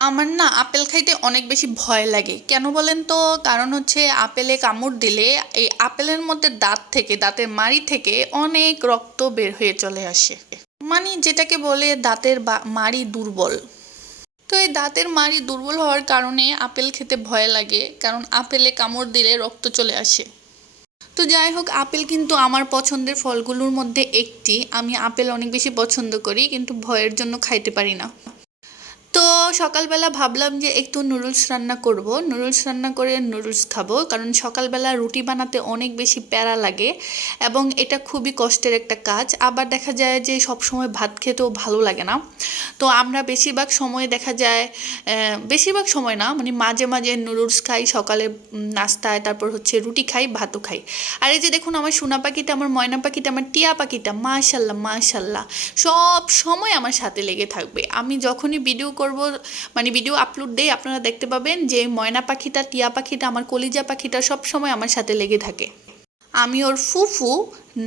আমার না আপেল খাইতে অনেক বেশি ভয় লাগে, কেন বলেন তো? কারণ হচ্ছে আপেলে কামড় দিলে এই আপেলের মধ্যে দাঁত থেকে, দাঁতের মাড়ি থেকে অনেক রক্ত বের হয়ে চলে আসে। মানে যেটাকে বলে দাঁতের মাড়ি দুর্বল। তো এই দাঁতের মাড়ি দুর্বল হওয়ার কারণে আপেল খেতে ভয় লাগে, কারণ আপেলে কামড় দিলে রক্ত চলে আসে। তো যাই হোক, আপেল কিন্তু আমার পছন্দের ফলগুলোর মধ্যে একটি। আমি আপেল অনেক বেশি পছন্দ করি, কিন্তু ভয়ের জন্য খাইতে পারি না। তো সকালবেলা ভাবলাম যে একটু নুডলস রান্না করব, নুডলস রান্না করে নুডলস খাবো, কারণ সকালবেলা রুটি বানাতে অনেক বেশি প্যারা লাগে এবং এটা খুবই কষ্টের একটা কাজ। আবার দেখা যায় যে সব সময় ভাত খেতেও ভালো লাগে না। তো আমরা বেশিরভাগ সময় দেখা যায়, বেশিরভাগ সময় না মানে মাঝে মাঝে নুডলস খাই সকালে নাস্তায়, তারপর হচ্ছে রুটি খাই, ভাতও খাই। আর এই যে দেখুন আমার সোনা পাখিটা, আমার ময়না পাখিটা, আমার টিয়া পাখিটা, মাশাল্লাহ মাশাল্লাহ সব সময় আমার সাথে লেগে থাকবে। আমি যখনই ভিডিও করব, মানে ভিডিও আপলোড দেই, আপনারা দেখতে পাবেন যে ময়না পাখিটা, টিয়া পাখিটা, আমার কলিজা পাখিটা সব সময় আমার সাথে লেগে থাকে। আমি ওর ফুফু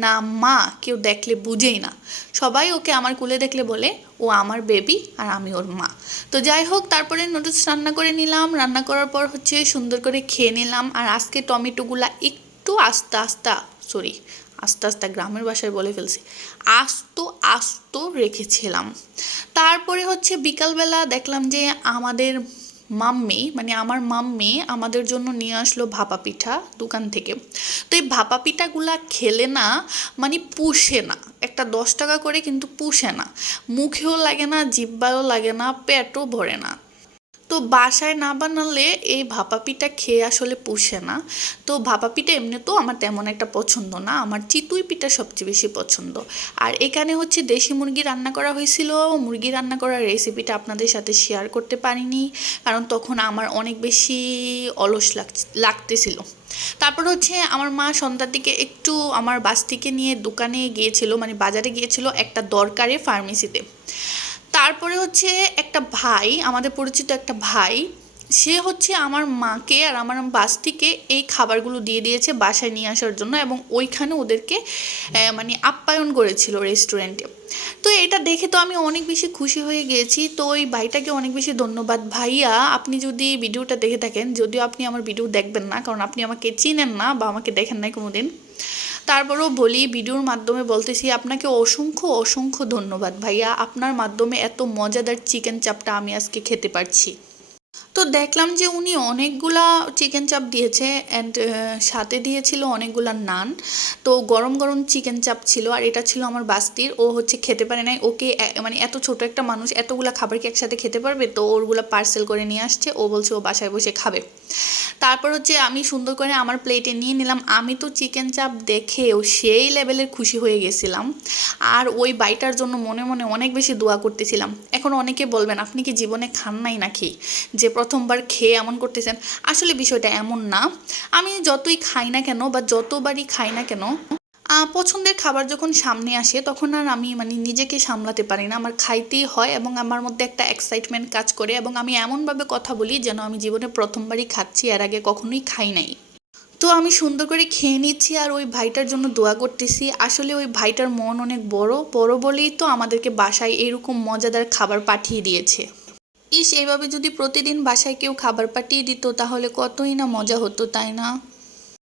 না মা, কেউ দেখলে বুঝেই না। সবাই ওকে আমার কোলে দেখলে বলে ও আমার বেবি আর আমি ওর মা। তো যাই হোক, তারপরে নুডলস রান্না করে নিলাম। রান্না করার পর হচ্ছে সুন্দর করে খেয়ে নিলাম। আর আজকে টমেটোগুলা একটু আস্তে আস্তে, সরি আস্তে আস্তে গ্রামের ভাষায় বলে ফেলছি, আস্ত আস্ত রেখেছিলাম। তারপরে হচ্ছে বিকালবেলা দেখলাম যে আমাদের মাম্মি, মানে আমার মাম্মি আমাদের জন্য নিয়ে আসলো ভাপা পিঠা দোকান থেকে। তো এই ভাপা পিঠাগুলা খেলে না, মানে পুষে না। একটা 10 টাকা করে, কিন্তু পুষে না, মুখেও লাগে না, জিহ্বায়ও লাগে না, পেটও ভরে না। তো বাসায় না বানালে এই ভাপা পিঠা খেয়ে আসলে পুষে না। তো ভাপা পিঠা এমনিতেও আমার তেমন একটা পছন্দ না, আমার চিতুই পিঠা সবচেয়ে বেশি পছন্দ। আর এখানে হচ্ছে দেশি মুরগি রান্না করা হয়েছিল। মুরগি রান্না করার রেসিপিটা আপনাদের সাথে শেয়ার করতে পারিনি, কারণ তখন আমার অনেক বেশি অলস লাগতেছিল। তারপর হচ্ছে আমার মা সন্ধ্যার দিকে একটু আমার বাস্তিকে নিয়ে দোকানে গিয়েছিল, মানে বাজারে গিয়েছিল একটা দরকারে, ফার্মেসিতে। তারপরে হচ্ছে একটা ভাই, আমাদের পরিচিত একটা ভাই, সে হচ্ছে আমার মাকে আর আমার বাস্তিকে এই খাবারগুলো দিয়ে দিয়েছে বাসায় নিয়ে আসার জন্য, এবং ওইখানে ওদেরকে মানে আপ্যায়ন করেছিল রেস্টুরেন্টে। তো এটা দেখে তো আমি অনেক বেশি খুশি হয়ে গিয়েছি। তো ওই ভাইটাকে অনেক বেশি ধন্যবাদ। ভাইয়া, আপনি যদি ভিডিওটা দেখে থাকেন, যদিও আপনি আমার ভিডিও দেখবেন না, কারণ আপনি আমাকে চিনেন না বা আমাকে দেখেন নাই কোনোদিন, তারপরেও বলি, ভিডিওর মাধ্যমে বলতেছি, আপনাকে অসংখ্য অসংখ্য ধন্যবাদ ভাইয়া। আপনার মাধ্যমে এত মজাদার চিকেন চাপটা আমি আজকে খেতে পারছি। তো দেখলাম যে উনি অনেকগুলা চিকেন চাপ দিয়েছে, অ্যান্ড সাথে দিয়েছিল অনেকগুলা নান। তো গরম গরম চিকেন চাপ ছিল, আর এটা ছিল আমার বাস্তির। ও হচ্ছে খেতে পারে নাই, ওকে মানে এত ছোট একটা মানুষ এতগুলা খাবার কি একসাথে খেতে পারবে? তো ওরগুলা পার্সেল করে নিয়ে আসছে, ও বলছে ও বাসায় বসে খাবে। তারপর হচ্ছে আমি সুন্দর করে আমার প্লেটে নিয়ে নিলাম। আমি তো চিকেন চাপ দেখেও সেই লেভেলের খুশি হয়ে গেছিলাম, আর ওই বাইটার জন্য মনে মনে অনেক বেশি দোয়া করতেছিলাম। এখন অনেকে বলবেন আপনি কি জীবনে খান নাই নাকি, যে প্রথমবার খেয়ে এমন করতেছেন? আসলে বিষয়টা এমন না। আমি যতই খাই না কেন বা যতবারই খাই না কেন, পছন্দের খাবার যখন সামনে আসে তখন আর আমি মানে নিজেকে সামলাতে পারি না, আমার খাইতেই হয়, এবং আমার মধ্যে একটা এক্সাইটমেন্ট কাজ করে, এবং আমি এমনভাবে কথা বলি যেন আমি জীবনে প্রথমবারই খাচ্ছি, এর আগে কখনোই খাই নাই। তো আমি সুন্দর করে খেয়ে নিচ্ছি আর ওই ভাইটার জন্য দোয়া করতেছি। আসলে ওই ভাইটার মন অনেক বড়, বড় বলেই তো আমাদেরকে বাসায় এরকম মজাদার খাবার পাঠিয়ে দিয়েছে। এইভাবে যদি প্রতিদিন বাসায় কেউ খাবার পাঠিয়ে দিত তাহলে কতই না মজা হতো, তাই না?